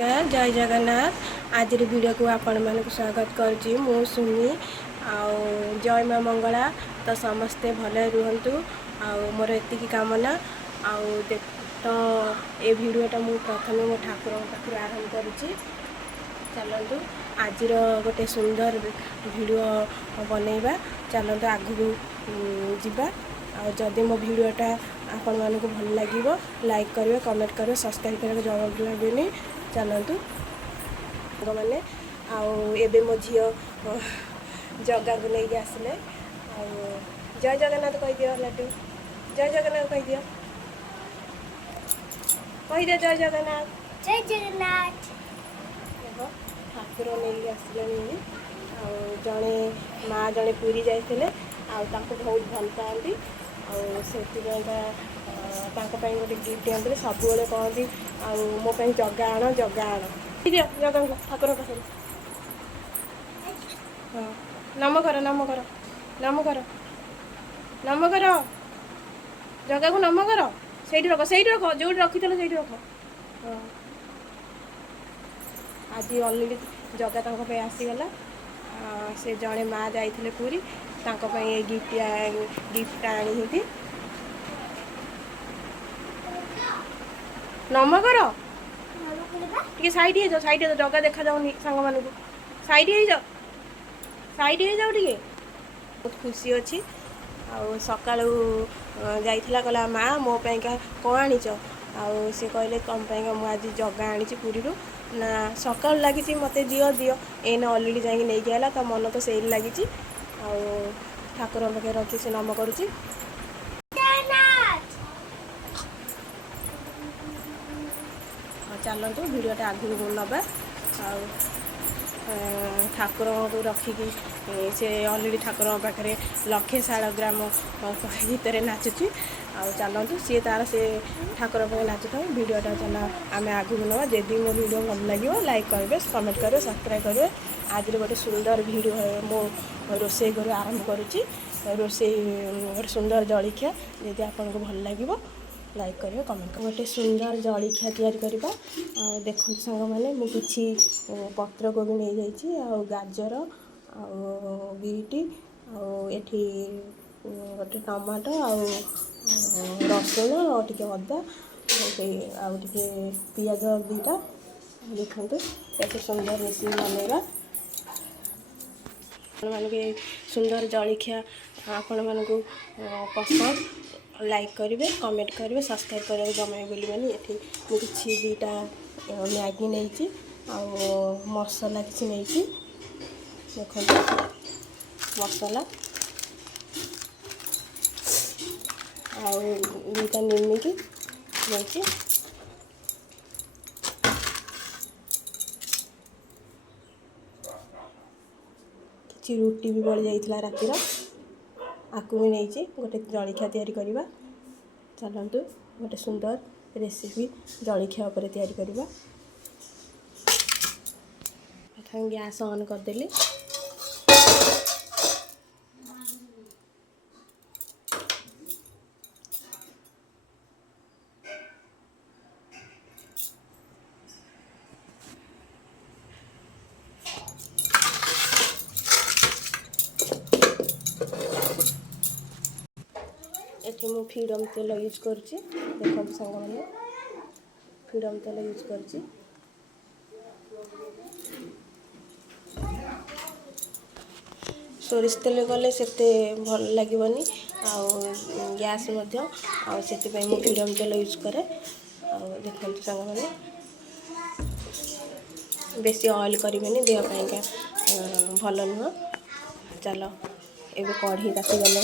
जय जगन्नाथ। आज वीडियो को आपण मानक स्वागत करुँची मु सुमी आउ जय माँ मंगला। तो समस्ते भले रुहंतु आउ मोर एतिकी कामना आउ देख तो ए वीडियोटा मु प्रथम मो ठाकुर पाखर आरंभ करुँची। चलतु आज गोटे सुंदर वीडियो बनैबा। चलतु आगु जीवा जदि मो वीडियोटा आपण मानक भल लगे लाइक करेंगे, कमेंट करेंगे, सब्सक्राइब करेंगे जरूर लगेनि। चलतु मैंने आबे मो झी जगह को लेकिन आसिले जय जगन्नाथ कह दियो लाटू। जय जगन्नाथ कह दियो, जय जगन्नाथ। जय जगन्नाथ। देखो ठाकुर नहीं आसिले जड़े माँ जड़े पूरी जाते बहुत भल पाती से गोटे गिफ्ट आनते सब कहती मो जगा आण जगा आण जगह ठाकुर पाखे। हाँ नम कर नम कर नम कर नम कर जगह को नम कर से रख जो रखी से रख। हाँ आज अलरेडी जगह तक आसीगला से जड़े माँ जाइए पूरी ये गिफ्ट आनी थी। नम कर टे साइड हो जाओ, साइड जगह देखा जाऊनी सांग मान साइड हो जाओ, साइड हो जाओ टे। बहुत खुशी अच्छी सका जाइला कहला माँ मो पाइका कौन आनीच सी कहले तुम मुझे जगह आनी पूरी ना सका लगी मत दियो दियो एने अलरेडी जाकि नहीं गला तो मन तो से लगी ठाकुर पाखे रखी से नम करुँची। चलतु वीडियोटा आगू नवा ठाकुर को रखिकी से अलरेडी ठाकुर पाखे लक्षे शालग्राम गीत नाचुची चलतु सी तार से ठाकुर पाखे नाचुता वीडियोटा चल आम आगू नवा। जदि मो वीडियो भल लगे लाइक करेंगे, कमेंट करेंगे, सब्सक्राइब करेंगे। आज गोटे सुंदर वीडियो मो रोषे घर आरंभ करुँची रोषे गोटे सुंदर जलखिया जदि आपको भल लगे लाइक करेंगे, कमेंट करेंगे। गोटे सुंदर जलखिया तैयारी करवा देखो सांग मैंने मुझे पत्र कोबी नहीं जाइए गाजर बीटी एठी गोटे टमाटो रसुण टे अदा टे पियाज दीटा देखो कैसे सुंदर रेसिपी बनैबा। मानक सुंदर जलखिया आपण मानक पसंद लाइक करेंगे, कमेंट करेंगे, सब्सक्राइब करेंगे जमा बोलवानी। ये मुझे दीटा मैगी नहीं मसला किसी नहीं देख मसला दीटा निमिकी नहीं कि रुटी भी बड़ी जाइला रातिर आपको भी नहीं गोटे जलखिया तैयारी करवा। चलतु गोटे सुंदर रेसिपी जलखिया उपर तैयारी करवा। गैस ऑन करदेली एठी मु फ्रीडम तेल यूज करछि देखो संग माने फ्रीडम तेल यूज करछि। सोरिष तेल गले सेते भल लागबनी गैस मध्य से फ्रीडम तेल यूज करे देखो संग माने बेसी ऑयल करेंगे देह पाइंका भल नुह। चलो एबे कढ़ी ताती गला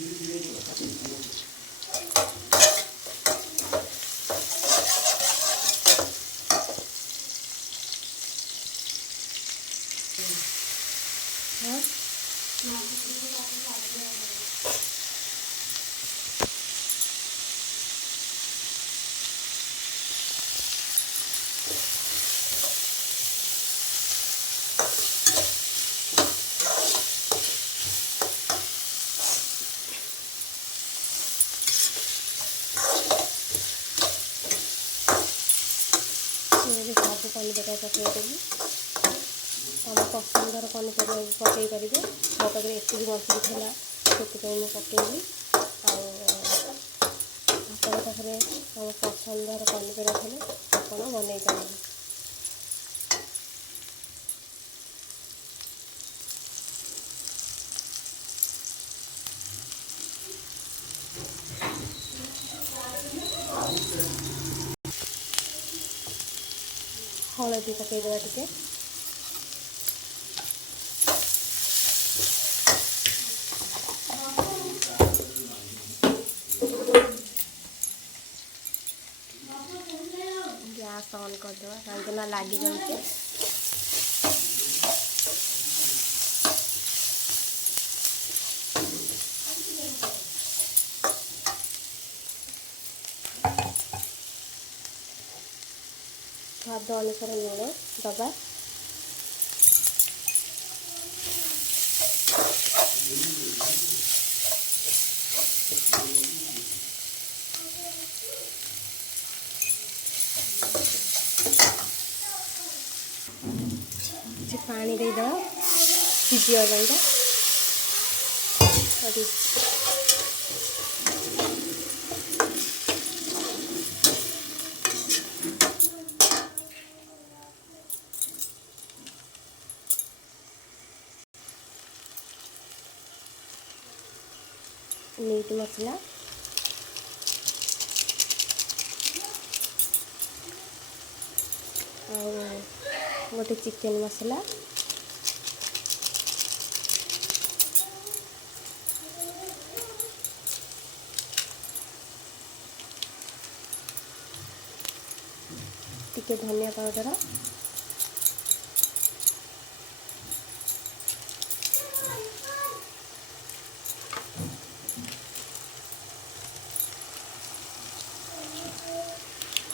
हाँ सब पनीपरिया पकईदेवी तुम पसंदर पनीपरिया पकई पारे मो पाखे एति मछली था से पकईली आप पाखे तुम पसंदर पनीपरिया थे आप बनई पारे। हलदी पकईदेवा टिके गैस ऑन करदे कहीं लग जाए। स्वाद अनुसार लुण दबा पानी देद सीझा पाइंका मीट मसला गोटे चिकेन मसला टिके धनिया पाउडर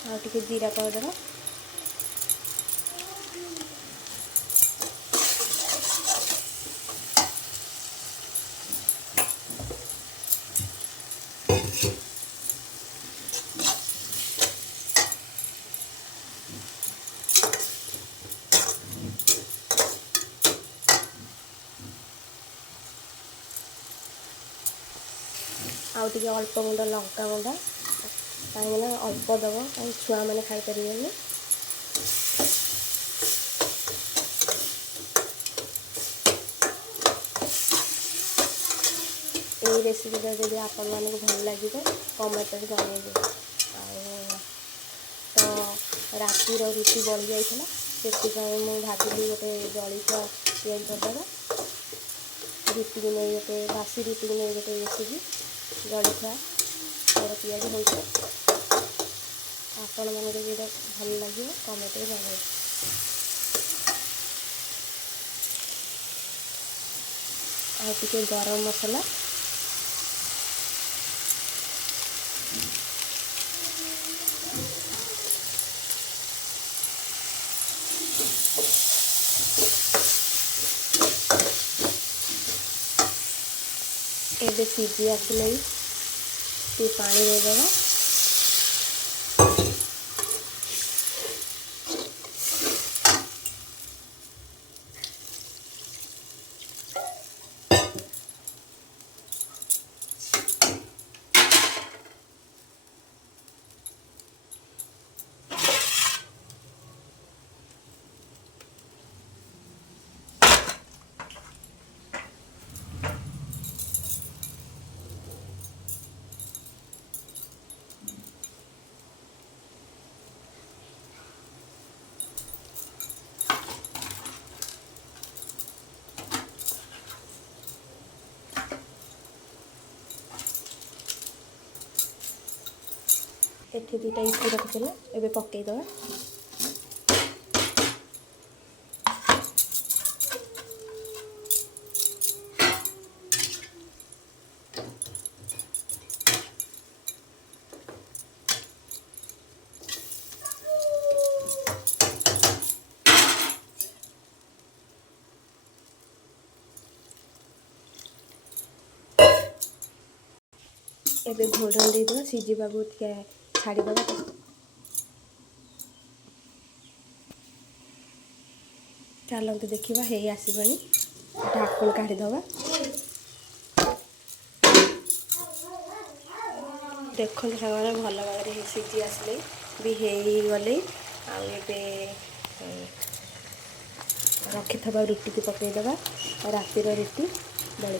आ टिके जीरा पाउडर आउ टिके अल्प गुंड लंका गुंड कहीं अल्प दब कहीं छुआ मैंने खाईपर यही रेसिपीटा जब आपण मानक भल लगे कमेंट जनइबे। तो रातिर रुटी बढ़ी जाइए से मुझे भाविली गोटे जलखिया या करदेगा रुटी को नहीं गोटे बासी रुटी को नहीं गोटे रेसिपी जलखिया मोर तैयारी होते आपण मैंने जो भल लगे कमेंट जनइबे। आ गरम मसला एबे सीझी आसिले टी पानी देदेगा एठी दुटा इटी रखिदेला एबे पकईदेवा। एबे घोड़न देदेवा सीझा टे छाड़ीदेवा। चलते देखा हे आसबनी ढाकण काढ़ीदवा। देखो सारे भल भाव सीझी आसले भी गले। आबे रखि था रुटी की पकईदेवा। रातिर रुटी बड़ी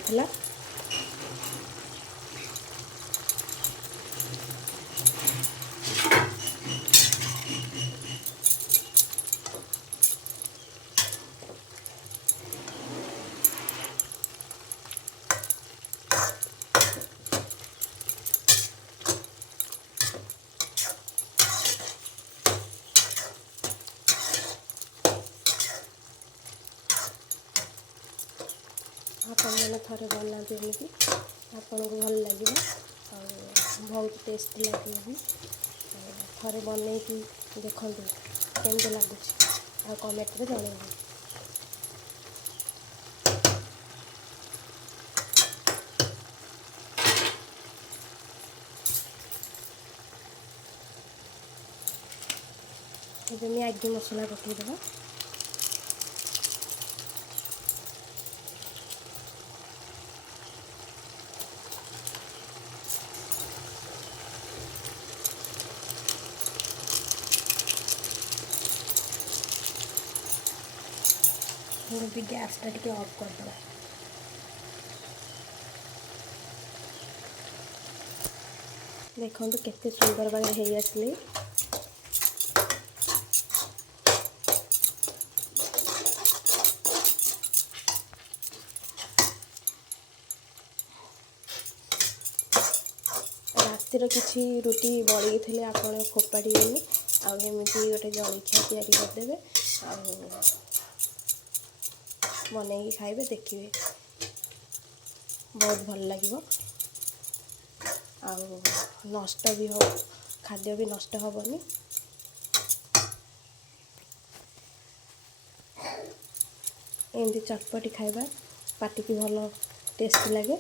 आपने थे बनाते एमती आपन को भल लगे बहुत टेस्टी लगे भी थे बन देखो केमती लगुच आ कमेंट में जन। ଏବେ मैगी मसला पकईदेवा। भी गैस टा ऑफ करदेवा। देखो तो केते सुंदर भाव हो आसले। रातिर किसी रुटी बड़ी थे आपड़ फोपाड़ेनि आमती गोटे जलखिया या करदे बन खाइबे देखिए बहुत भल लगे। नष्ट भी हो खाद्य भी नष्ट हेनी। एमती चटपटी खाइबा पाटी की भल टेस्ट लगे।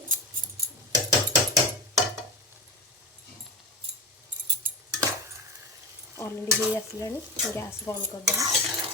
ऑलरेडी हो आसला गैस बंद करदे।